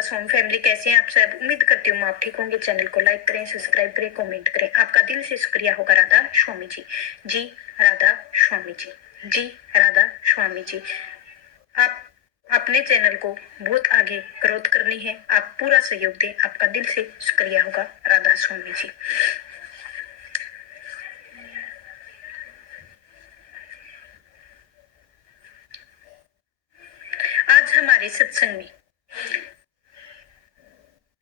राधा स्वामी family, कैसे हैं आप सब? उम्मीद करती हूँ आप ठीक होंगे। चैनल को लाइक करें, सब्सक्राइब करें, कमेंट करें। आपका दिल से शुक्रिया होगा राधा स्वामी जी। जी राधा स्वामी जी, जी राधा स्वामी जी। आप अपने चैनल को बहुत आगे ग्रोथ करनी है, आप पूरा सहयोग दें। आपका दिल से शुक्रिया होगा राधा स्वामी जी। आज हमारे सत्संग में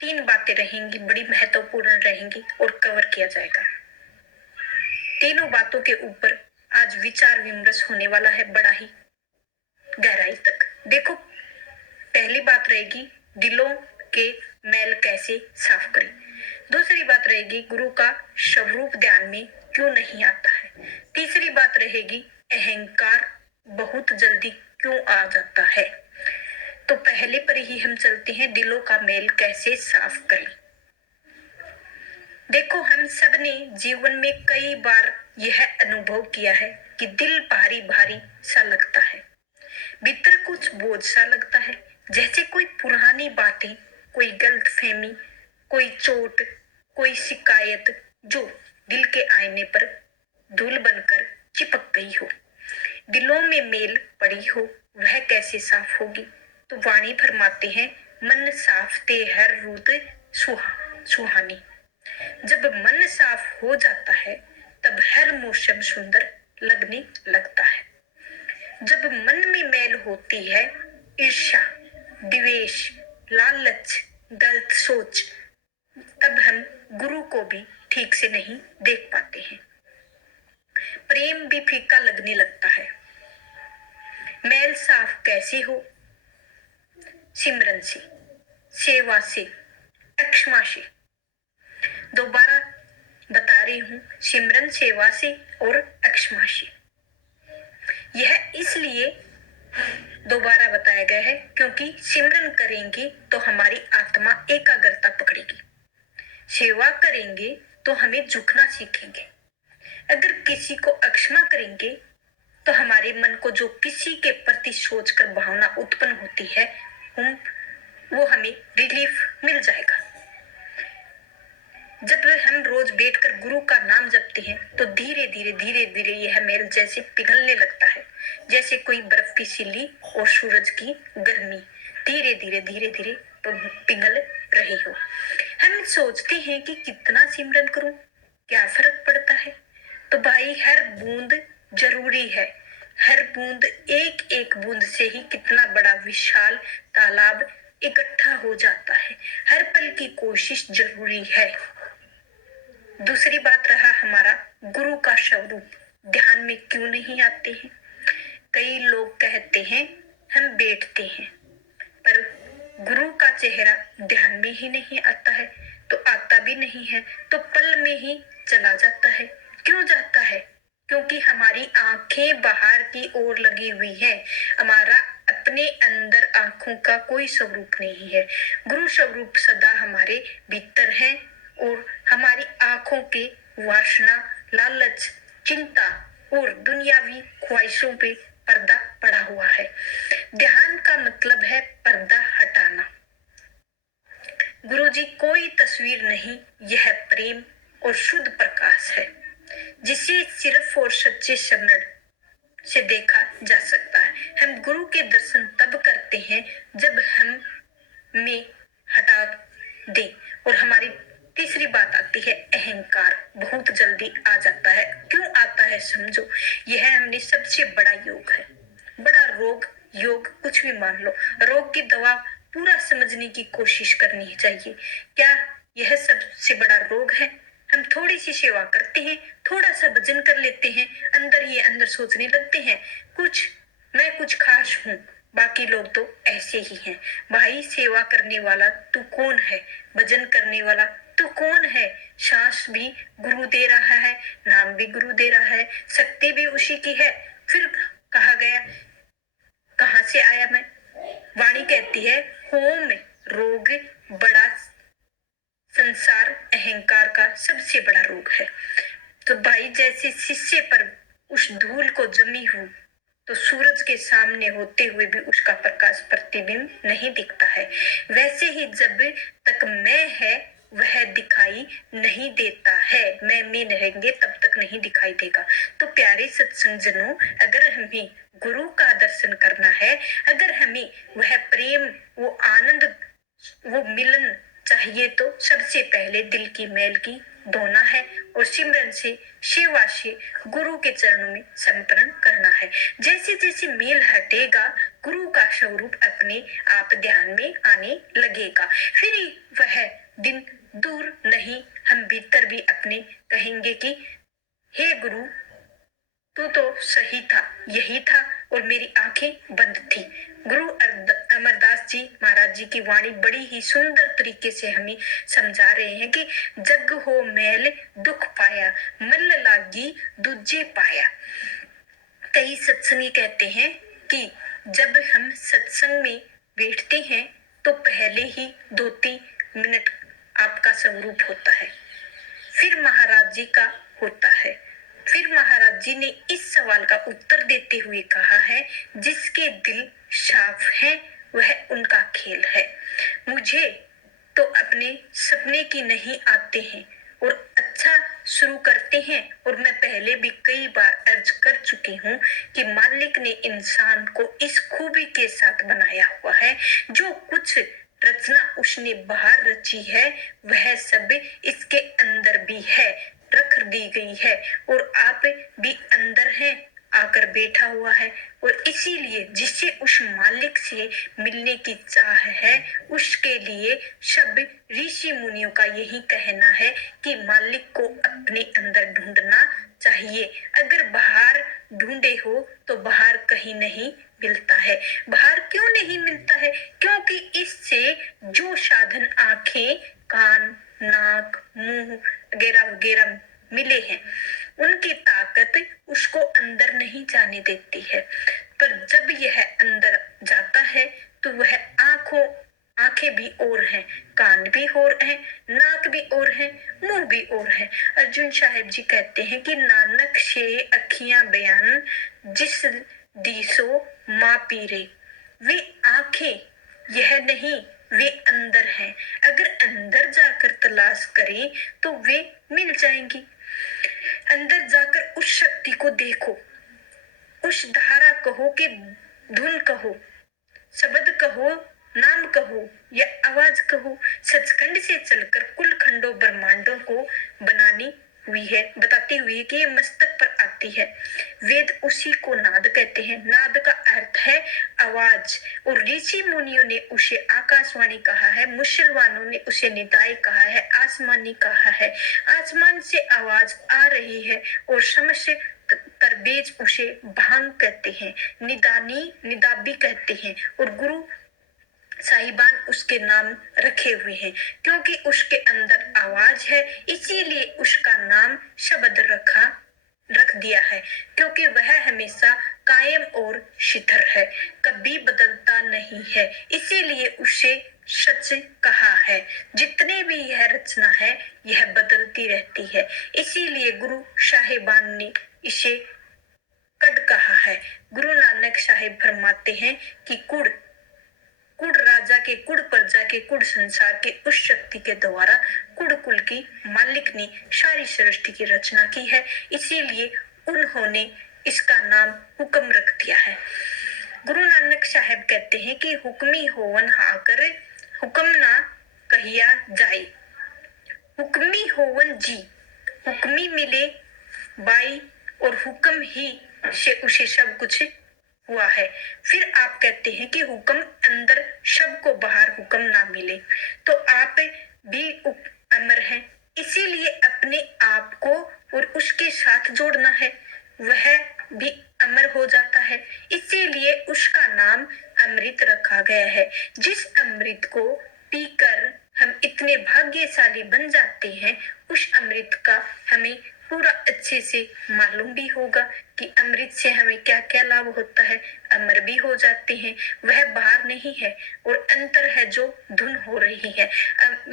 3 बातें रहेंगी, बड़ी महत्वपूर्ण रहेंगी और कवर किया जाएगा। तीनों बातों के ऊपर आज विचार विमर्श होने वाला है, बड़ा ही गहराई तक। देखो, पहली बात रहेगी दिलों के मैल कैसे साफ करें। दूसरी बात रहेगी गुरु का स्वरूप ध्यान में क्यों नहीं आता है। तीसरी बात रहेगी अहंकार बहुत जल्दी क्यों आ जाता है। तो पहले पर ही हम चलते हैं, दिलों का मैल कैसे साफ करें। देखो, हम सब ने जीवन में कई बार यह अनुभव किया है कि दिल भारी भारी सा लगता है, भीतर कुछ बोझ सा लगता है, जैसे कोई पुरानी बातें, कोई गलतफहमी, कोई चोट, कोई शिकायत जो दिल के आईने पर धूल बनकर चिपक गई हो। दिलों में मेल पड़ी हो, वह कैसे साफ होगी। तो वाणी फरमाते हैं, मन साफ ते हर रूत सुहानी। जब मन साफ हो जाता है तब हर मौसम सुंदर लगने लगता है। जब मन में मैल होती है, ईर्ष्या, द्वेष, लालच, गलत सोच, तब हम गुरु को भी ठीक से नहीं देख पाते हैं। प्रेम भी फीका लगने लगता है। मैल साफ कैसे हो? सिमरन से, सेवा से, अक्षमा से। दोबारा बता रही हूं, सिमरन, सेवा से और अक्षमा से। यह इसलिए दोबारा बताया गया है क्योंकि सिमरन करेंगे तो हमारी आत्मा एकाग्रता पकड़ेगी, सेवा करेंगे तो हमें झुकना सीखेंगे, अगर किसी को अक्षमा करेंगे तो हमारे मन को जो किसी के प्रति सोचकर भावना उत्पन्न होती है, वो हमें रिलीफ मिल जाएगा। जब हम रोज बैठकर गुरु का नाम जपते हैं तो धीरे धीरे यह मैल जैसे पिघलने लगता है, जैसे कोई बर्फ की सिल्ली और सूरज की गर्मी धीरे धीरे पिघल रही हो। हम सोचते हैं कि कितना सिमरन करूं, क्या फर्क पड़ता है। तो भाई, हर बूंद जरूरी है। हर बूंद, एक एक बूंद से ही कितना बड़ा विशाल तालाब इकट्ठा हो जाता है। हर पल की कोशिश जरूरी है। दूसरी बात रहा हमारा गुरु का स्वरूप ध्यान में क्यों नहीं आते हैं। कई लोग कहते हैं हम बैठते हैं, पर गुरु का चेहरा ध्यान में ही नहीं आता है, तो आता भी नहीं है तो पल में ही चला जाता है। क्यों जाता है? क्योंकि हमारी आंखें बाहर की ओर लगी हुई है, हमारा अपने अंदर आंखों का कोई स्वरूप नहीं है। गुरु स्वरूप सदा हमारे भीतर है और हमारी आंखों के वासना, लालच, चिंता और दुनियावी ख्वाहिशों पे पर्दा पड़ा हुआ है। ध्यान का मतलब है पर्दा हटाना। गुरुजी कोई तस्वीर नहीं, यह प्रेम और शुद्ध प्रकाश है, जिसे सिर्फ और सच्चे स्मरण से देखा जा सकता है। हम गुरु के दर्शन तब करते हैं जब हम में हटा दे। और हमारी तीसरी बात आती है अहंकार बहुत जल्दी आ जाता है। क्यों आता है समझो, यह हमने सबसे बड़ा योग है, बड़ा रोग। योग कुछ भी मान लो, रोग की दवा पूरा समझने की कोशिश करनी चाहिए। क्या यह सबसे बड़ा रोग है? हम थोड़ी सी सेवा करते हैं, थोड़ा सा भजन कर लेते हैं, अंदर ही अंदर सोचने लगते हैं मैं कुछ खास हूँ, बाकी लोग तो ऐसे ही हैं। भाई, सेवा करने वाला तू कौन है? भजन करने वाला तू कौन है? सांस भी गुरु दे रहा है, नाम भी गुरु दे रहा है, शक्ति भी उसी की है। फिर कहा गया, कहां से आया मैं? वाणी कहती है, होम रोग बड़ा संसार अहंकार का सबसे बड़ा रोग है। तो भाई, जैसे शीशे पर उस धूल को जमी हूं तो सूरज के सामने होते हुए भी उसका प्रकाश प्रतिबिंब नहीं दिखता है। वैसे ही जब तक मैं है वह दिखाई नहीं देता है, मैं में रहेंगे तब तक नहीं दिखाई देगा। तो प्यारे सत्संग जनों, अगर हमें गुरु का दर्शन करना है, अगर हमें वह प्रेम, वो आनंद, वो मिलन चाहिए, तो सबसे पहले दिल की मैल की धोना है और सिमरन से, सेवा से गुरु के चरणों में समर्पण करना है। जैसे जैसे मेल हटेगा, गुरु का स्वरूप अपने आप ध्यान में आने लगेगा। फिर वह दिन दूर नहीं, हम भीतर भी अपने कहेंगे कि हे गुरु, तू तो सही था, यही था और मेरी आंखें बंद थी। गुरु अमरदास जी महाराज जी की वाणी बड़ी ही सुंदर तरीके से हमें समझा रहे हैं कि जग हो मैल दुख पाया, मल लागी दूजे पाया। कई सत्संगी कहते हैं कि जब हम सत्संग में बैठते हैं तो पहले ही 2-3 मिनट आपका स्वरूप होता है, फिर महाराज जी का होता है। फिर महाराज जी ने इस सवाल का उत्तर देते हुए कहा है, जिसके दिल साफ है वह उनका खेल है। मुझे तो अपने सपने की नहीं आते हैं और अच्छा शुरू करते हैं, और मैं पहले भी कई बार अर्ज कर चुकी हूँ कि मालिक ने इंसान को इस खूबी के साथ बनाया हुआ है, जो कुछ रचना उसने बाहर रची है वह सब इसके अंदर भी है, रख दी गई है, और आप भी अंदर हैं, आकर बैठा हुआ है। और इसीलिए जिससे उस मालिक से मिलने की चाह है, उसके लिए सब ऋषि मुनियों का यही कहना है कि मालिक को अपने अंदर ढूंढना चाहिए। अगर बाहर ढूंढे हो तो बाहर कहीं नहीं मिलता है। बाहर क्यों नहीं मिलता है? क्योंकि इससे जो साधन आंखें, कान, नाक, मुंह वगैरह वगैरह मिले हैं, उनकी ताकत उसको अंदर नहीं जाने देती है। पर जब यह अंदर जाता है तो वह आंखें भी और हैं, कान भी और हैं, नाक भी और हैं, मुंह भी और है। अर्जुन साहिब जी कहते हैं कि नानक से अखियां बयान, जिस दिसो माँ पीरे। वे आंखें यह नहीं, वे अंदर हैं। अगर अंदर जाकर तलाश करें तो वे मिल जाएंगी। अंदर जाकर उस शक्ति को देखो, उस धारा कहो कि धुन कहो, शब्द कहो, नाम कहो या आवाज कहो, सचखंड से चलकर कुल खंडों ब्रह्मांडों को बनानी हुई है, बताती हुई है कि ये मस्तक पर आती है। वेद उसी को नाद कहते हैं। नाद का अर्थ है आवाज, और ऋषि मुनियों ने उसे आकाशवाणी कहा है, मुसलमानों ने उसे निदाई कहा है, आसमानी कहा है। आसमान से आवाज आ रही है और समझ तरबेज उसे भांग कहते हैं, निदानी निदाबी कहते हैं, और गुरु साहिबान उसके नाम रखे हुए हैं क्योंकि उसके अंदर आवाज है, इसीलिए उसका नाम शब्द रख दिया है, क्योंकि वह हमेशा कायम और शिथिर है, कभी बदलता नहीं है, इसीलिए उसे सच कहा है। जितने भी यह रचना है यह बदलती रहती है, इसीलिए गुरु साहिबान ने इसे कड कहा है। गुरु नानक साहिब फरमाते हैं कि कुड़ राजा के, कुड़ प्रजा के, कुड़ संसार के उस शक्ति के द्वारा कुड़ कुल की मालिक ने सारी सृष्टि की रचना की है, इसीलिए उन्होंने इसका नाम हुक्म रख दिया है। गुरु नानक साहब कहते हैं कि हुक्मी होवन हाकर हुक्म ना कहिया जाए, हुक्मी होवन जी, हुक्मी मिले बाई, और हुक्म ही से उसे सब कुछ हुआ है। फिर आप कहते हैं कि हुक्म अंदर सबको, बाहर हुक्म ना मिले, तो आप भी अमर हैं, इसीलिए अपने आप को और उसके साथ जोड़ना है, वह भी अमर हो जाता है, इसीलिए उसका नाम अमृत रखा गया है। जिस अमृत को पीकर हम इतने भाग्यशाली बन जाते हैं, उस अमृत का हमें पूरा अच्छे से मालूम भी होगा कि अमृत से हमें क्या क्या लाभ होता है, अमर भी हो जाते हैं। वह बाहर नहीं है और अंतर है जो धुन हो रही है।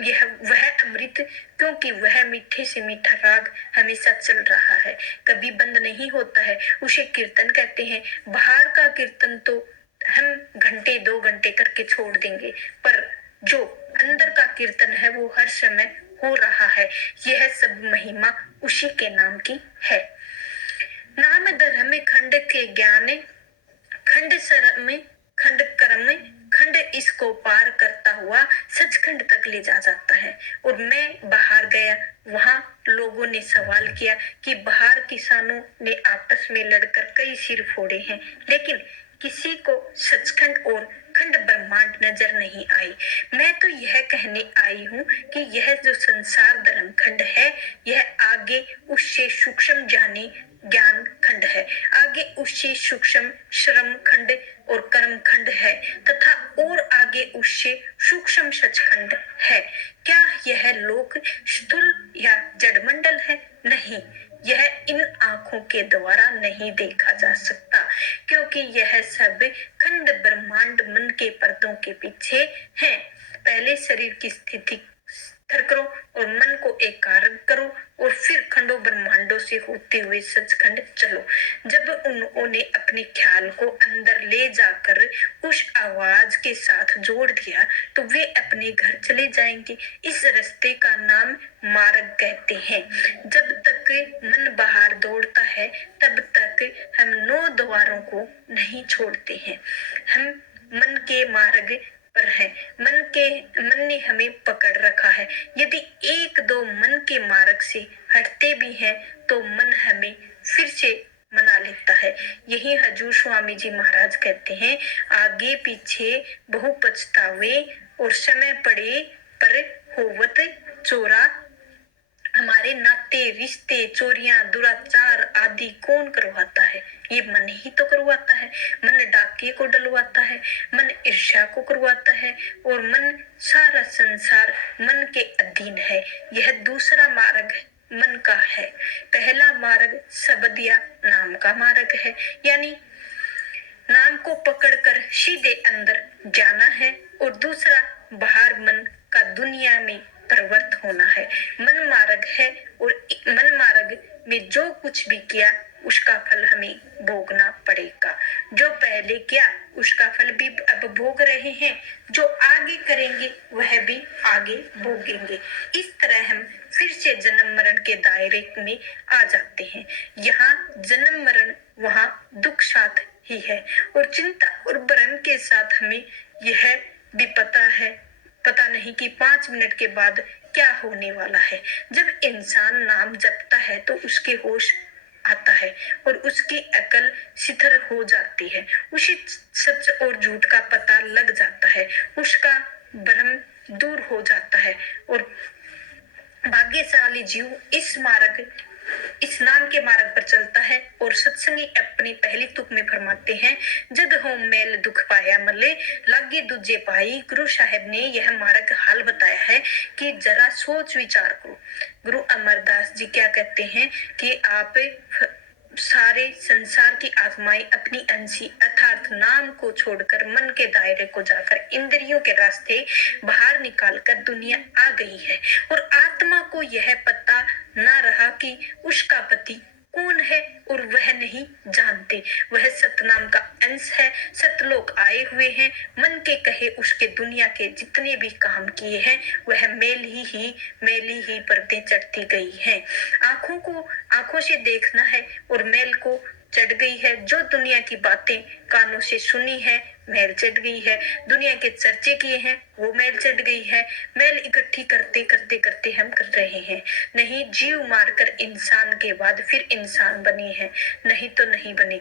यह वह अमृत, क्योंकि वह मीठे से मीठा राग हमेशा चल रहा है, कभी बंद नहीं होता है। उसे कीर्तन कहते हैं। बाहर का कीर्तन तो हम घंटे 2 घंटे करके छोड़ देंगे, पर जो अंदर का कीर्तन है वो हर समय हो रहा है। यह सब महिमा उसी के नाम की है। नाम धर्म खंड के ज्ञान, खंड शर्म, खंड कर्म, खंड इसको पार करता हुआ सचखंड तक ले जा जाता है। और मैं बाहर गया, वहां लोगों ने सवाल किया कि बाहर किसानों ने आपस में लड़कर कई सिर फोड़े हैं, लेकिन किसी को सचखंड और खंड ब्रह्मांड नजर नहीं आई। मैं तो यह कहने आई हूँ कि यह जो संसार धर्म खंड है, यह आगे उससे सूक्ष्म ज्ञान खंड है, आगे उससे सूक्ष्म श्रम खंड और कर्म खंड है, तथा और आगे उससे सूक्ष्म सचखंड है। क्या यह लोक स्थूल या जड़मंडल है? नहीं, यह इन आंखों के द्वारा नहीं देखा जा सकता, क्योंकि यह सब खंड ब्रह्मांड मन के पर्दों के पीछे है। पहले शरीर की स्थिति स्थिर करो और मन को एकाग्र करो, और फिर खंडों ब्रह्मांडों से होते हुए सचखंड चलो। जब उन्होंने अपने ख्याल को अंदर ले जाकर उस आवाज के साथ जोड़ दिया, तो वे अपने घर चले जाएंगे। इस रास्ते का नाम मार्ग कहते हैं। जब तक मन बाहर दौड़ता है, तब तक हम 9 द्वारों को नहीं छोड़ते हैं। हम मन के मार्ग पर है। मन ने हमें पकड़ रखा है। यदि 1-2 मन के मार्ग से हटते भी हैं, तो मन हमें फिर से मना लेता है। यही हजूर स्वामी जी महाराज कहते हैं, आगे पीछे बहु पछतावे और समय पड़े पर होवत चोरा। हमारे नाते रिश्ते चोरियां दुराचार आदि कौन करवाता है? ये मन ही तो करवाता है। मन डाके को डलवाता है, मन ईर्ष्या को करवाता है, और मन सारा संसार मन के अधीन है। यह दूसरा मार्ग मन का है। पहला मार्ग शब्द या नाम का मार्ग है, यानी नाम को पकड़कर सीधे अंदर जाना है, और दूसरा बाहर मन का दुनिया में प्रवृत्त होना है। मन मार्ग है, और मन मार्ग में जो कुछ भी किया उसका फल हमें भोगना पड़ेगा। जो पहले किया उसका फल भी अब भोग रहे हैं, जो आगे करेंगे वह भी आगे भोगेंगे। इस तरह हम फिर से जन्म मरण के दायरे में आ जाते हैं। यहाँ जन्म मरण, वहाँ दुख साथ ही है, और चिंता और भ्रम के साथ हमें यह भी पता नहीं कि 5 मिनट के बाद क्या होने वाला है। जब इंसान नाम जपता है तो उसके होश आता है और उसकी अकल शिथिल हो जाती है। उसे सच और झूठ का पता लग जाता है, उसका भ्रम दूर हो जाता है, और भाग्यशाली जीव इस नाम के मार्ग पर चलता है। और सत्संगी अपनी पहली तुक में फरमाते हैं, जद हो मेल दुख पाया मले लागे दूजे पाई। गुरु साहब ने यह मार्ग हाल बताया है कि जरा सोच विचार करो। गुरु अमरदास जी क्या कहते हैं कि आप सारे संसार की आत्माएं अपनी अंशी अर्थात नाम को छोड़कर मन के दायरे को जाकर इंद्रियों के रास्ते बाहर निकालकर दुनिया आ गई है, और आत्मा को यह पता न रहा कि उसका पति कौन है, और वह नहीं जानते। वह सतनाम का अंश है, सतलोक आए हुए हैं। मन के कहे उसके दुनिया के जितने भी काम किए हैं, वह मैली ही परतें चढ़ती गई हैं। आंखों से देखना है और मैल को चढ़ गई है। जो दुनिया की बातें कानों से सुनी है, मैल चढ़ गई है। दुनिया के चर्चे किए हैं, वो मैल चढ़ गई है। मैल इकट्ठी करते करते हम कर रहे हैं। नहीं जीव मारकर इंसान के बाद फिर इंसान बने हैं, नहीं तो नहीं बने।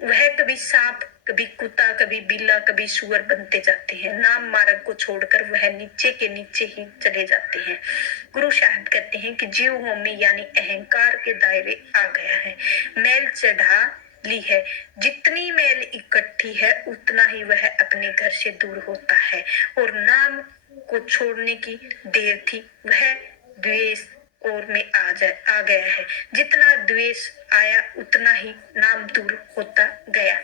वह कभी सांप, कभी कुत्ता, कभी बिल्ला, कभी सुअर बनते जाते हैं। नाम मार्ग को छोड़कर वह नीचे के नीचे ही चले जाते हैं। गुरु साहब कहते हैं कि जीव में यानी अहंकार के दायरे आ गया है। मैल चढ़ा ली है। जितनी मैल इकट्ठी है उतना ही वह अपने घर से दूर होता है। और नाम को छोड़ने की देर थी, वह द्वेष और में आ गया है। जितना द्वेष आया उतना ही नाम दूर होता गया।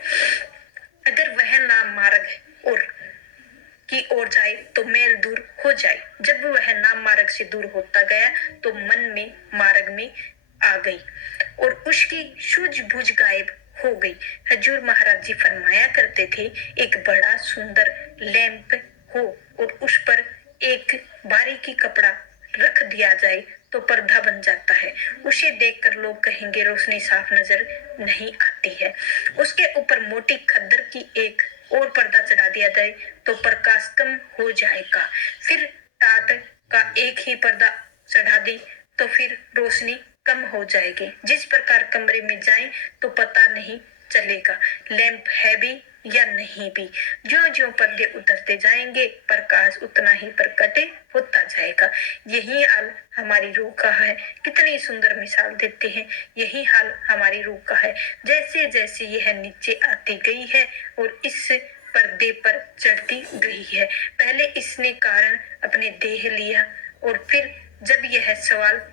अगर वह नाम मार्ग और की ओर जाए तो मैल दूर हो जाए। जब वह नाम मार्ग से दूर होता गया तो मन में मार्ग में आ गई और उसकी सूझबूझ गायब हो गई। हजूर महाराज जी फरमाया करते थे, एक बड़ा सुंदर लैंप हो और उस पर एक बारीकी कपड़ा रख दिया जाए तो पर्दा बन जाता है। उसे देखकर लोग कहेंगे रोशनी साफ नजर नहीं आती है। उसके ऊपर मोटी खद्दर की एक और पर्दा चढ़ा दिया जाए तो प्रकाश कम हो जाएगा। फिर टाट का एक ही पर्दा चढ़ा दे तो फिर रोशनी कम हो जाएगी। जिस प्रकार कमरे में जाए तो पता नहीं चलेगा लैंप है भी या नहीं भी। जो जो पर्दे उतरते जाएंगे प्रकाश उतना ही प्रकट होता जाएगा। यही हाल हमारी रूह का है। कितनी सुंदर मिसाल देते हैं। यही हाल हमारी रूह का है। जैसे जैसे यह नीचे आती गई है और इस पर्दे पर चढ़ती गई है। पहले इसने कारण अपने देह लिया और फिर जब यह सवाल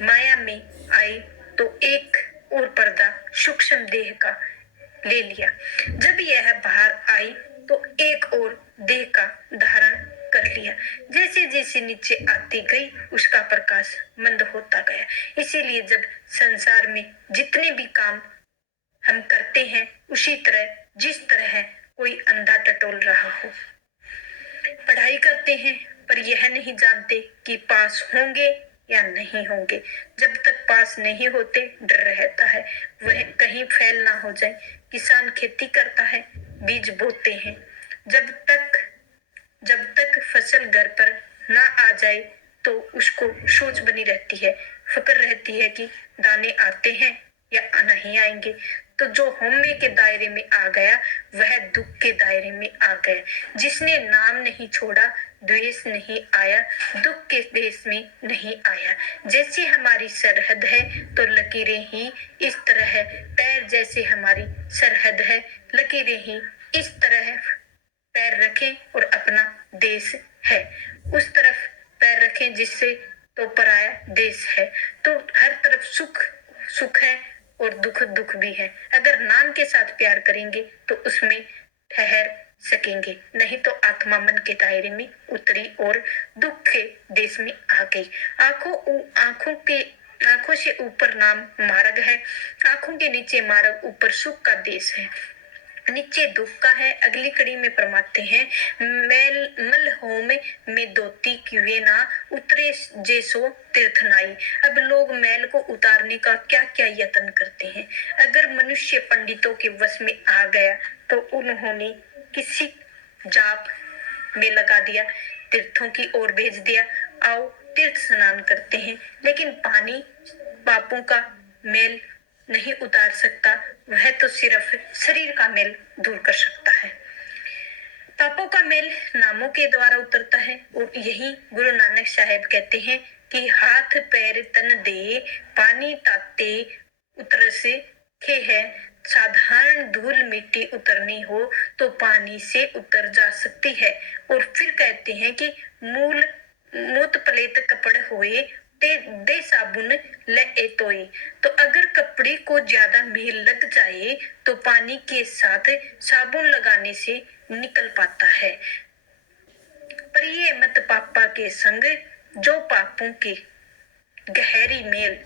माया में आई तो एक और पर्दा सूक्ष्म देह का ले लिया। जब यह बाहर आई तो एक और देह का धारण कर लिया। जैसे जैसे नीचे आती गई उसका प्रकाश मंद होता गया। इसीलिए जब संसार में जितने भी काम हम करते हैं उसी तरह जिस तरह कोई अंधा टटोल रहा हो, पढ़ाई करते हैं पर यह नहीं जानते कि पास होंगे या नहीं होंगे। जब तक पास नहीं होते डर रहता है वह कहीं फेल ना हो जाए। किसान खेती करता है, बीज बोते हैं, जब तक फसल घर पर ना आ जाए तो उसको सोच बनी रहती है, फिक्र रहती है कि दाने आते हैं या नहीं आएंगे। तो जो होमे के दायरे में आ गया वह दुख के दायरे में आ गया। जिसने नाम नहीं छोड़ा द्वेष नहीं आया, दुख के देश में नहीं आया। जैसे हमारी सरहद है तो लकीरें ही इस तरह है, पैर जैसे हमारी सरहद है लकीरें ही इस तरह पैर रखें और अपना देश है उस तरफ पैर रखें जिससे तो पराया देश है। तो हर तरफ सुख सुख है और दुख दुख भी है। अगर नाम के साथ प्यार करेंगे तो उसमें ठहर सकेंगे, नहीं तो आत्मा मन के दायरे में उतरी और दुख के देश में आ गई। आंखों से ऊपर नाम मार्ग है, आंखों के नीचे मार्ग, ऊपर सुख का देश है, नीचे दुख का है। अगली कड़ी में फरमाते हैं, मल होम में दोती किए ना उतरे जैसो तीर्थ नाई। अब लोग मैल को उतारने का क्या क्या यत्न करते हैं। अगर मनुष्य पंडितों के वश में आ गया तो उन्होंने किसी जाप में लगा दिया, तीर्थों की ओर भेज दिया, आओ तीर्थ स्नान करते हैं। लेकिन पानी पापों का मैल नहीं उतार सकता, वह तो सिर्फ शरीर का मैल दूर कर सकता है। पापों का मैल नामों के द्वारा उतरता है और यही गुरु नानक साहेब कहते हैं कि हाथ पैर तन दे पानी ताते उतर से खे है। साधारण धूल मिट्टी उतरनी हो तो पानी से उतर जा सकती है। और फिर कहते हैं कि मूत प्लेत कपड़े होए दे साबुन ले तोई। तो अगर कपड़े को ज्यादा मेल लग जाए तो पानी के साथ साबुन लगाने से निकल पाता है। पर ये मत पापा के संग जो पापों की गहरी मेल,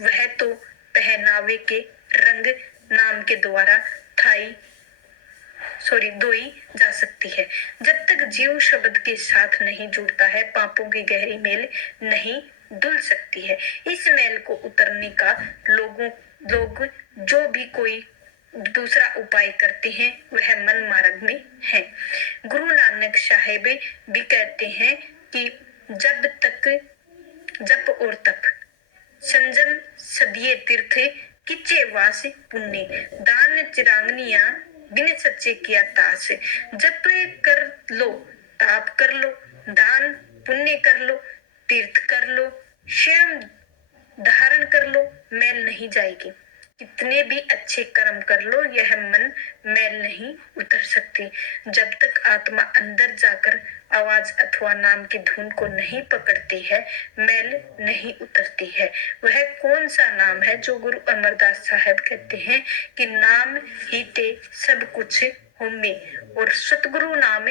वह तो पहनावे के रंग नाम के द्वारा धोई जा सकती है। जब तक जीव शब्द के साथ नहीं जुड़ता है पापों की गहरी मेल नहीं धुल सकती है। इस मेल को उतरने का लोग जो भी कोई दूसरा उपाय करते हैं वह मन मार्ग में है। गुरु नानक साहेब भी कहते हैं कि जप और तप संजम सदिये तीर्थ किचे वास पुण्य दान चिरांगनिया बिन सच्चे किया तास। जप कर लो, ताप कर लो, दान पुण्य कर लो, तीर्थ कर लो, स्वयं धारण कर लो, मैल नहीं जाएगी। कितने भी अच्छे कर्म कर लो, यह मन मैल नहीं उतर सकती। जब तक आत्मा अंदर जाकर आवाज अथवा नाम की धुन को नहीं पकड़ती है, मैल नहीं उतरती है। वह कौन सा नाम है जो गुरु अमरदास साहब कहते हैं कि नाम ही ते सब कुछ होमे, और सतगुरु नाम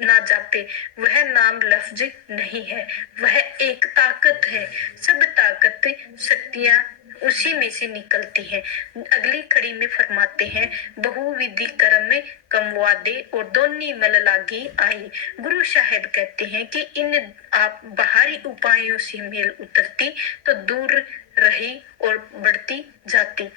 ना जापे। वह नाम लफ्ज नहीं है, वह एक ताकत है। सब ताकत शक्तियां उसी में से निकलती हैं। अगली कड़ी में फरमाते हैं, बहुविधि कर्म कमवा दे और दोनी मल लागी आई। गुरु साहब कहते हैं कि इन आप बाहरी उपायों से मेल उतरती तो दूर रही और बढ़ती जाती।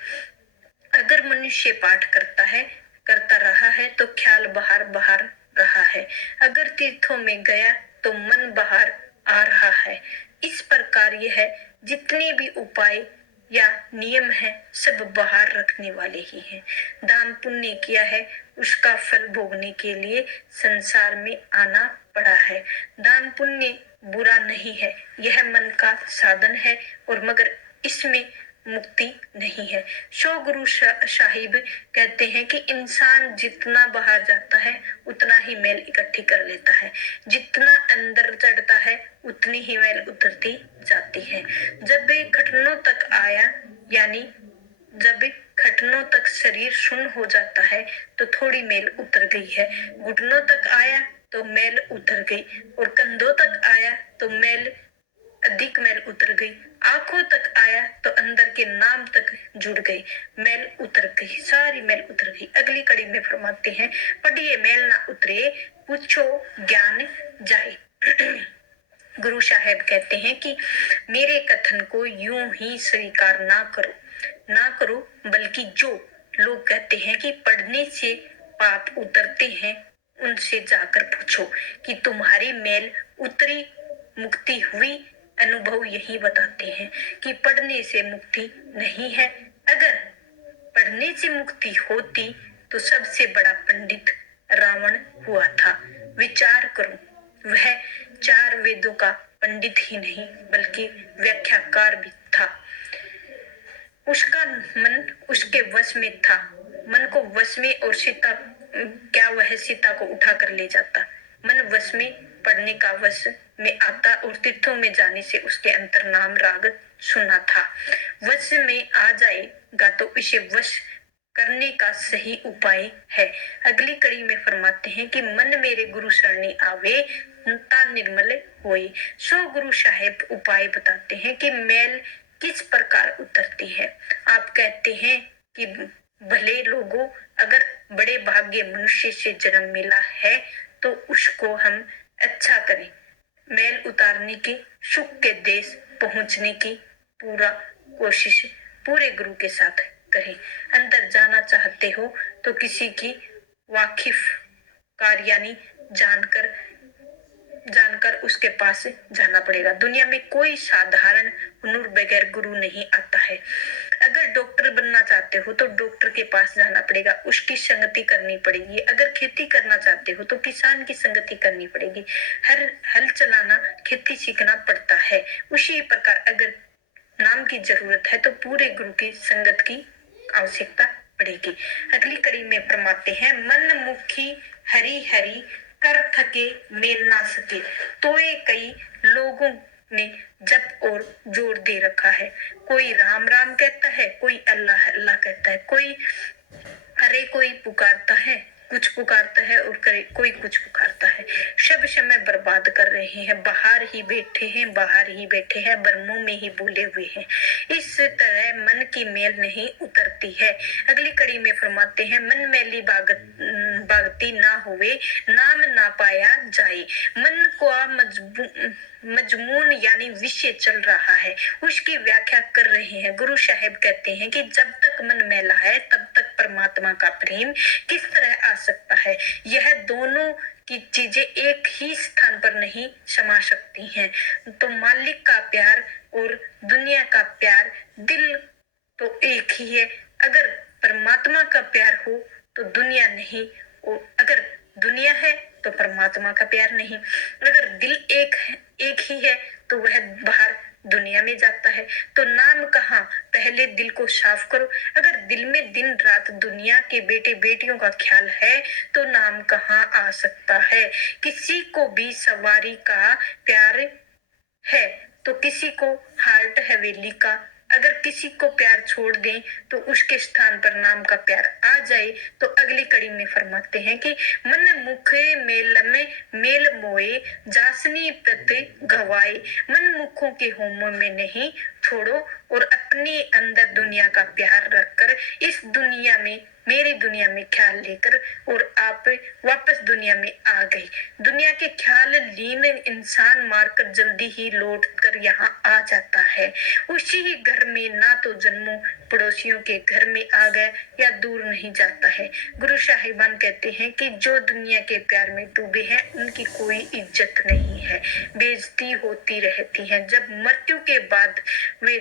अगर मनुष्य पाठ करता रहा है तो ख्याल बाहर बाहर रहा है। अगर तीर्थों में गया तो मन बाहर आ रहा है। इस प्रकार यह जितने भी उपाय या नियम है, सब बाहर रखने वाले ही हैं। दान पुण्य किया है, उसका फल भोगने के लिए संसार में आना पड़ा है। दान पुण्य बुरा नहीं है, यह मन का साधन है, और मगर इसमें मुक्ति नहीं है। शो गुरु साहिब कहते हैं कि इंसान जितना बाहर जाता है उतना ही मैल इकट्ठी कर लेता है, जितना अंदर चढ़ता है उतनी ही मैल उतरती जाती है। जब घुटनों तक आया, यानी जब घुटनों तक शरीर शून्य हो जाता है तो थोड़ी मैल उतर गई है। घुटनों तक आया तो मैल उतर गई, और कंधों तक आया तो मैल अधिक मैल उतर गई। आंखों तक आया तो अंदर के नाम तक जुड़ गई, मैल उतर गई, सारी मैल उतर गई। अगली कड़ी में फरमाते हैं, पढ़िए मैल ना उतरे, पूछो ज्ञान जाए। गुरु साहब कहते हैं कि मेरे कथन को यूं ही स्वीकार ना करो, बल्कि जो लोग कहते हैं कि पढ़ने से पाप उतरते हैं, उनसे जाकर पूछो कि तुम्हारी मैल उतरी, मुक्ति हुई। अनुभव यही बताते हैं कि पढ़ने से मुक्ति नहीं है। अगर पढ़ने से मुक्ति होती तो सबसे बड़ा पंडित रावण हुआ था। विचार करो, वह 4 वेदों का पंडित ही नहीं बल्कि व्याख्याकार भी था। उसका मन उसके वश में था। मन को वश में, और सीता क्या वह सीता को उठा कर ले जाता? मन वश में पढ़ने का वश में आता, और तीर्थों में जाने से उसके अंतर नाम राग सुना था। वश में आ जाएगा तो इसे वश करने का सही उपाय है। अगली कड़ी में फरमाते हैं कि मन मेरे गुरु शरणी आवे, ता निर्मल होए। सो गुरु साहेब उपाय बताते हैं कि मैल किस प्रकार उतरती है। आप कहते हैं कि भले लोगों, अगर बड़े भाग्य मनुष्य से जन्म मिला है तो उसको हम अच्छा करें, मैल उतारने की, सुख के देश पहुंचने की पूरा कोशिश पूरे गुरु के साथ करें। अंदर जाना चाहते हो तो किसी की वाकिफ कार यानी जानकर उसके पास जाना पड़ेगा। दुनिया में कोई साधारण हुनर बगैर गुरु नहीं आता है। अगर डॉक्टर बनना चाहते हो तो डॉक्टर के पास जाना पड़ेगा, उसकी संगति करनी पड़ेगी। अगर खेती करना चाहते हो तो किसान की संगति करनी पड़ेगी। हल चलाना, खेती सीखना पड़ता है। उसी प्रकार अगर नाम की जरूरत है तो पूरे गुरु की संगत की आवश्यकता पड़ेगी। अगली कड़ी में फरमाते हैं, मन मुखी हरि हरि कर थके मेल ना सके। तो ये कई लोगों ने जप और जोर दे रखा है। कोई राम राम कहता है, कोई अल्लाह अल्लाह कहता है, कोई अरे कोई पुकारता है, कुछ पुकारता है, और कोई कुछ पुकारता है। सब समय बर्बाद कर रहे हैं, बाहर ही बैठे हैं, बर्मों में ही भूले हुए हैं। इस तरह मन की मेल नहीं उतरती है। अगली कड़ी में फरमाते हैं, मन मैली भागती ना होवे, नाम ना पाया जाए। मन को मजमून यानी विषय चल रहा है, उसकी व्याख्या कर रहे हैं। गुरु साहेब कहते हैं कि जब तक मन मैला है तब तक परमात्मा का प्रेम किस तरह आ सकता है। यह दोनों की चीजें एक ही स्थान पर नहीं समा सकती हैं। तो मालिक का प्यार और दुनिया का प्यार, दिल तो एक ही है। अगर परमात्मा का प्यार हो तो दुनिया नहीं, और अगर दुनिया है तो परमात्मा का प्यार नहीं। अगर दिल एक ही है तो वह बाहर दुनिया में जाता है तो नाम कहाँ, पहले दिल को साफ करो। अगर दिल में दिन रात दुनिया के बेटे बेटियों का ख्याल है तो नाम कहाँ आ सकता है। किसी को भी सवारी का प्यार है तो किसी को हार्ट हवेली का। अगर किसी को प्यार छोड़ दें तो उसके स्थान पर नाम का प्यार आ जाए तो अगली कड़ी में फरमाते हैं कि मन मुखे मेल में मेल मोए जासनी प्रति गवाए। मन मुखों के होमों में नहीं छोड़ो और अपने अंदर दुनिया का प्यार रखकर इस दुनिया में, मेरी दुनिया में ख्याल लेकर और आप वापस दुनिया में आ गए। दुनिया के ख्याल लीन इंसान मारकर जल्दी ही लौट कर यहाँ आ जाता है। उसी ही घर में ना तो जन्मों पड़ोसियों के घर में आ गया या दूर नहीं जाता है। गुरु साहिबान कहते हैं कि जो दुनिया के प्यार में डूबे हैं उनकी कोई इज्जत नहीं है, बेइज्जती होती रहती है। जब मृत्यु के बाद वे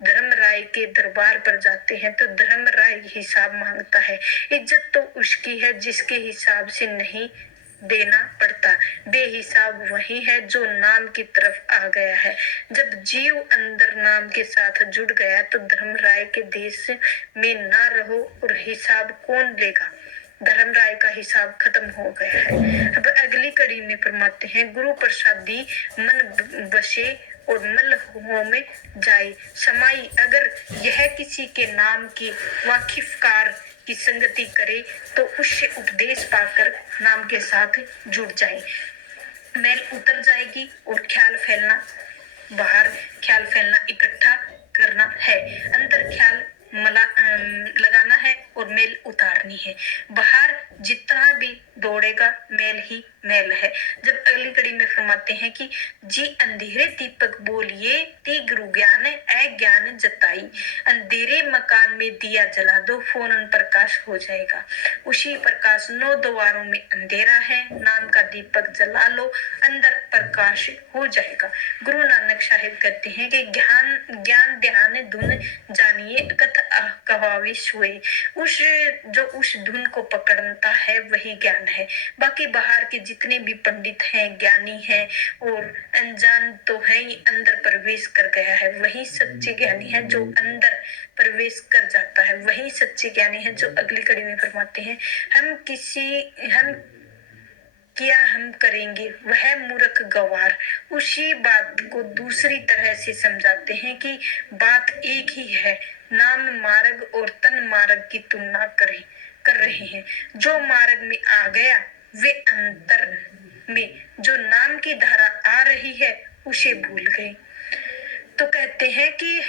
धर्मराय के दरबार पर जाते हैं तो धर्मराय हिसाब मांगता है। इज्जत तो उसकी है जिसके हिसाब से नहीं देना पड़ता। बेहिसाब वही है जो नाम की तरफ आ गया है। जब जीव अंदर नाम के साथ जुड़ गया तो धर्मराय के देश में ना रहो और हिसाब कौन लेगा। धर्मराय का हिसाब खत्म हो गया है। अब अगली कड़ी में फरमाते हैं, गुरु प्रसादी मन बसे और मल हो में जाए समाई। अगर यह किसी के नाम की वाकिफकार की संगति करे तो उससे उपदेश पाकर नाम के साथ जुड़ जाए। मैल उतर जाएगी और ख्याल फैलना बाहर, ख्याल फैलना इकट्ठा करना है। अंदर ख्याल लगाना है और मेल उतारनी है। बाहर जितना भी दौड़ेगा मेल ही मेल है। जब अगली कड़ी में फरमाते हैं कि जी अंधेरे दीपक बोलिए ती गुरु ज्ञान अज्ञान जताई। अंधेरे मकान में दिया जला दो फौरन प्रकाश हो जाएगा। उसी प्रकाश 9 द्वारों में अंधेरा है, नाम का दीपक जला लो अंदर प्रकाश हो जाएगा। गुरु नानक साहिब कहते हैं कि ज्ञान ध्यान धुन जानिए कथ कहाविश हुए। उस धुन को पकड़ता है वही ज्ञान है। बाकी बाहर के जितने भी पंडित हैं, ज्ञानी हैं और अनजान तो है ही, अंदर प्रवेश कर गया है वही सच्चे ज्ञानी है। जो अंदर प्रवेश कर जाता है वही सच्चे ज्ञानी है। जो अगली कड़ी में फरमाते हैं, हम क्या हम करेंगे वह मूर्ख गवार। उसी बात को दूसरी तरह से समझाते हैं कि बात एक ही है। नाम मार्ग और तन मार्ग की तुलना कर रहे हैं। जो मार्ग में आ गया वे अंतर में जो नाम की धारा आ रही है उसे भूल गए। तो कहते हैं कि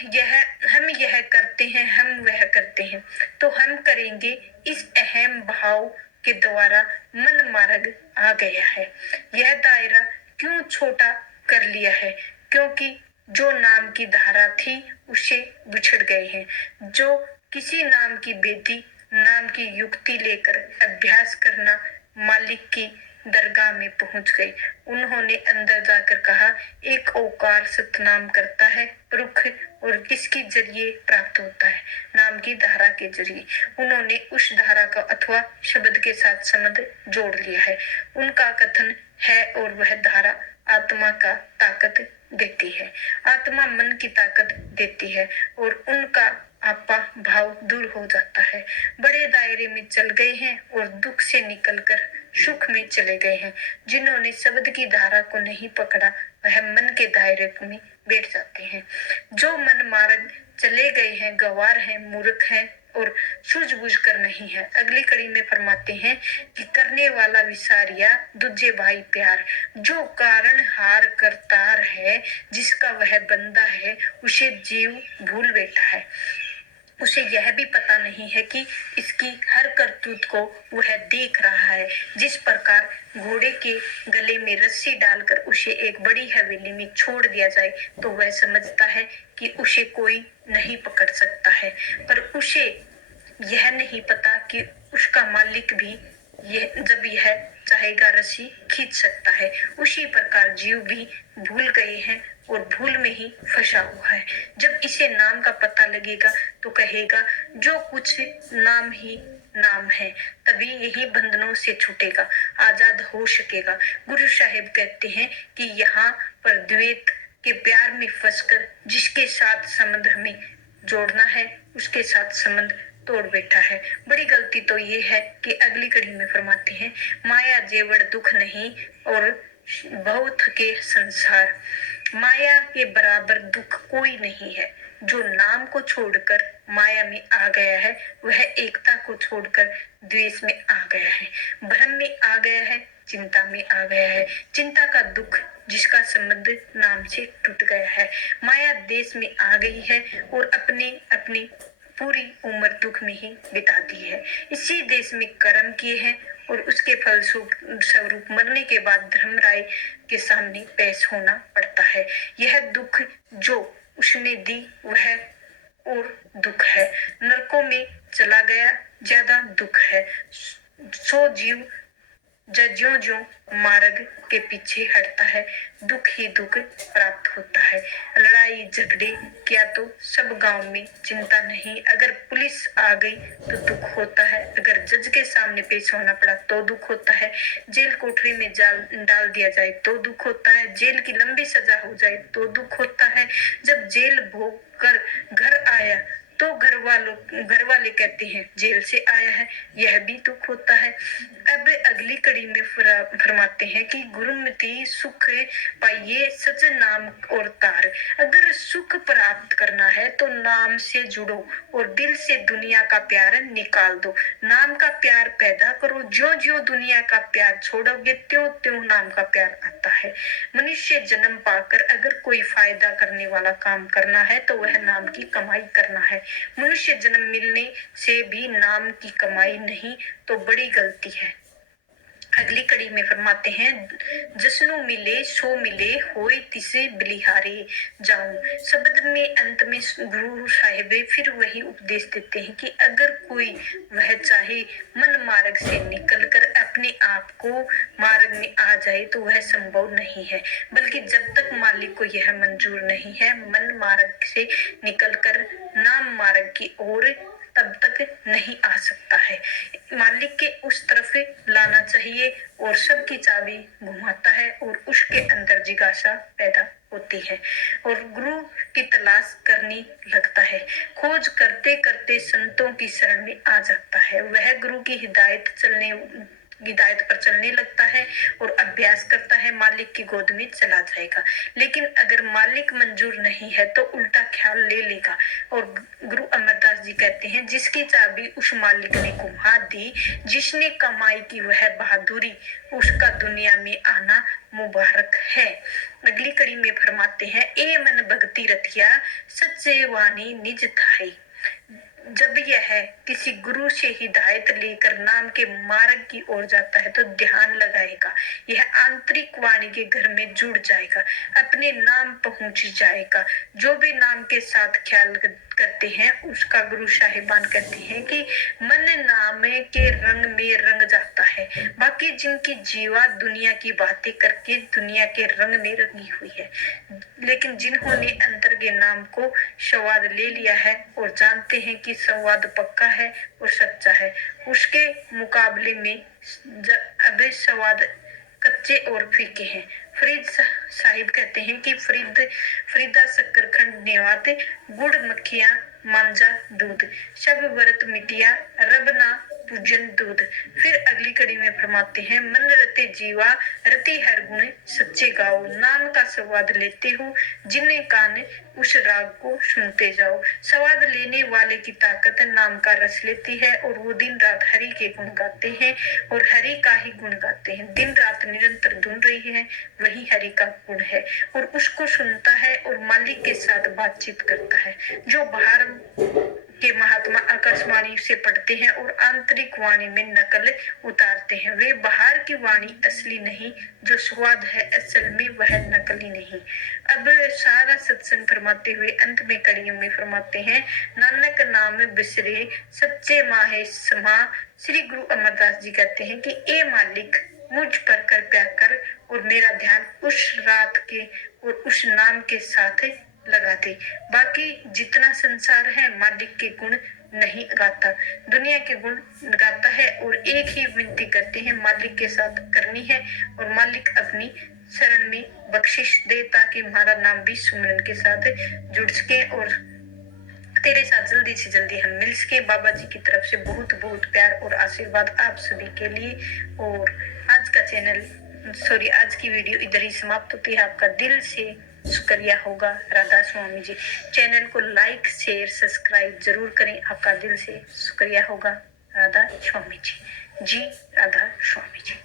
हम यह करते हैं, हम वह करते हैं, तो हम करेंगे। इस अहम भाव के द्वारा मन मार्ग आ गया है। यह दायरा क्यों छोटा कर लिया है? क्योंकि जो नाम की धारा थी उसे बिछड़ गए हैं। जो किसी नाम की बेदी, नाम की युक्ति लेकर अभ्यास करना मालिक की दरगाह में पहुंच गए। उन्होंने अंदर जाकर कहा, एक ओकार सतनाम करता है रुख और किसके जरिए प्राप्त होता है? नाम की धारा के जरिए। उन्होंने उस धारा का अथवा शब्द के साथ संबंध जोड़ लिया है। उनका कथन है और वह धारा आत्मा का ताकत देती है। आत्मा मन की ताकत देती है और उनका आपा भाव दूर हो जाता है। बड़े दायरे में चल गए हैं और दुख से निकलकर सुख में चले गए हैं। जिन्होंने शब्द की धारा को नहीं पकड़ा वह मन के दायरे में बैठ जाते हैं। जो मन मार्ग चले गए हैं गवार हैं, मूर्ख हैं और सूझबूझ कर नहीं है। अगली कड़ी में फरमाते हैं कि करने वाला विसारिया दूजे भाई प्यार। जो कारण हार करतार है, जिसका वह बंदा है, उसे जीव भूल बैठा है। उसे यह भी पता नहीं है कि इसकी हर करतूत को वह देख रहा है। जिस प्रकार घोड़े के गले में रस्सी डालकर उसे एक बड़ी हवेली में छोड़ दिया जाए तो वह समझता है कि उसे कोई नहीं पकड़ सकता है, पर उसे यह नहीं पता कि उसका मालिक भी जब यह चाहेगा रस्सी खींच सकता है। उसी प्रकार जीव भी भूल गए हैं और भूल में ही फंसा हुआ है। जब इसे नाम का पता लगेगा तो कहेगा जो कुछ नाम ही नाम है, तभी यही बंधनों से छूटेगा, आजाद हो सकेगा। गुरु साहिब कहते हैं कि यहाँ पर द्वैत के प्यार में फंसकर जिसके साथ संबंध हमें जोड़ना है उसके साथ संबंध तोड़ बैठा है। बड़ी गलती तो ये है कि अगली कड़ी में फरमाते हैं, माया जेवड़ दुख नहीं और बहुत थके संसार। माया के बराबर दुख कोई नहीं है। जो नाम को छोड़कर माया में आ गया है वह एकता को छोड़कर द्वेष में आ गया है, भ्रम में आ गया है, चिंता में आ गया है। चिंता का दुख जिसका संबंध नाम से टूट गया है। माया देश में आ गई है और अपनी अपनी पूरी उम्र दुख में ही बिता दी है। इसी देश में कर्म किए हैं और उसके फल स्वरूप मरने के बाद धर्मराय के सामने पेश होना पड़ता है। यह दुख जो उसने दी वह और दुख है। नरकों में चला गया ज्यादा दुख है। सो जीव ज्यों ज्यों मार्ग के पीछे हटता है दुख ही दुख प्राप्त होता है। लड़ाई झगड़े क्या तो सब गांव में चिंता नहीं। अगर पुलिस आ गई तो दुख होता है, अगर जज के सामने पेश होना पड़ा तो दुख होता है, जेल कोठरी में डाल दिया जाए तो दुख होता है, जेल की लंबी सजा हो जाए तो दुख होता है, जब जेल भोग कर घर आया तो घर वाले कहते हैं जेल से आया है, यह भी दुख होता है। अब अगली कड़ी में फरमाते हैं कि गुरुमति सुख पाइए सच नाम और तार। अगर सुख प्राप्त करना है तो नाम से जुड़ो और दिल से दुनिया का प्यार निकाल दो। नाम का प्यार पैदा करो, ज्यों ज्यों दुनिया का प्यार छोड़ोगे त्यों त्यों नाम का प्यार आता है। मनुष्य जन्म पाकर अगर कोई फायदा करने वाला काम करना है तो वह नाम की कमाई करना है। मनुष्य जन्म मिलने से भी नाम की कमाई नहीं तो बड़ी गलती है। अगली कड़ी में फरमाते हैं, जसनु मिले सो मिले होए तिसे बलिहारे जाऊं। शब्द में अंत में गुरु साहिब फिर वही उपदेश देते हैं कि अगर कोई वह चाहे मन मार्ग से निकलकर अपने आप को मार्ग में आ जाए तो वह संभव नहीं है, बल्कि जब तक मालिक को यह मंजूर नहीं है मन मार्ग से निकलकर नाम मार्ग की ओर तब तक नहीं आ सकता है। मालिक के उस तरफ लाना चाहिए और सबकी चाबी घुमाता है और उसके अंदर जिज्ञासा पैदा होती है और गुरु की तलाश करने लगता है। खोज करते करते संतों की शरण में आ जाता है। वह गुरु की हिदायत पर चलने लगता है और अभ्यास करता है, मालिक की गोद में चला जाएगा। लेकिन अगर मालिक मंजूर नहीं है तो उल्टा ख्याल ले लेगा और गुरु अमरदास जी कहते हैं, जिसकी चाबी उस मालिक ने घुमा दी, जिसने कमाई की वह बहादुरी, उसका दुनिया में आना मुबारक है। अगली कड़ी में फरमाते हैं, ए मन भक्ति रतिया सच्चे वाणी निज थाई। जब यह किसी गुरु से हिदायत लेकर नाम के मार्ग की ओर जाता है तो ध्यान लगाएगा, यह आंतरिक वाणी के घर में जुड़ जाएगा, अपने नाम पहुंच जाएगा। जो भी नाम के साथ ख्याल करते हैं उसका गुरु साहिबान कहते हैं कि मन नाम के रंग में रंग जाता है। बाकी जिनकी जीवा दुनिया की बातें करके दुनिया के रंग में रंगी हुई है, लेकिन जिन्होंने अंतर के नाम को स्वाद ले लिया है और जानते हैं कि संवाद पक्का है और सच्चा है, उसके मुकाबले में अब स्वाद कच्चे और फीके हैं। फरीद साहिब कहते हैं कि फरीदा शक्करखंड नेवात गुड़ मक्खियां मांझा दूध सब व्रत मिटिया रब ना पूजन दूध। फिर अगली कड़ी में फरमाते हैं, मन रते जीवा रति हर गुण सच्चे गाओ। नाम का स्वाद लेते हो जिन्हें कान उस राग को सुनते जाओ। स्वाद लेने वाले की ताकत नाम का रस लेती है और वो दिन रात हरि के गुण गाते हैं और हरि का ही गुण गाते हैं। दिन रात निरंतर धुन रही है वही हरि का गुण है और उसको सुनता है और मालिक के साथ बातचीत करता है। जो बाहर के महात्मा आकाशवाणी से पढ़ते हैं और आंतरिक वाणी में नकल उतारते हैं, वे बाहर की वाणी असली नहीं, जो स्वाद है असल में वह नकली नहीं। अब सारा सत्संग फरमाते हुए अंत में कड़ियों में फरमाते हैं, नानक नाम बिसरे सच्चे माहे समा। श्री गुरु अमरदास जी कहते हैं कि ए मालिक मुझ पर कृपया कर और मेरा ध्यान उस रात के और उस नाम के साथ लगा दे। बाकी जितना संसार है मालिक के गुण नहीं गाता, दुनिया के गुण गाता है और एक ही विनती करते हैं मालिक के साथ करनी है और मालिक अपनी शरण में बख्शिश दे, ताकि हमारा नाम भी सुमरन के साथ जुड़ सके और तेरे साथ जल्दी से जल्दी हम मिल सके। बाबा जी की तरफ से बहुत बहुत प्यार और आशीर्वाद आप सभी के लिए। और आज का आज की वीडियो इधर ही समाप्त होती है। आपका दिल से शुक्रिया होगा राधा स्वामी जी। चैनल को लाइक शेयर सब्सक्राइब जरूर करें। आपका दिल से शुक्रिया होगा राधा स्वामी जी। जी राधा स्वामी जी।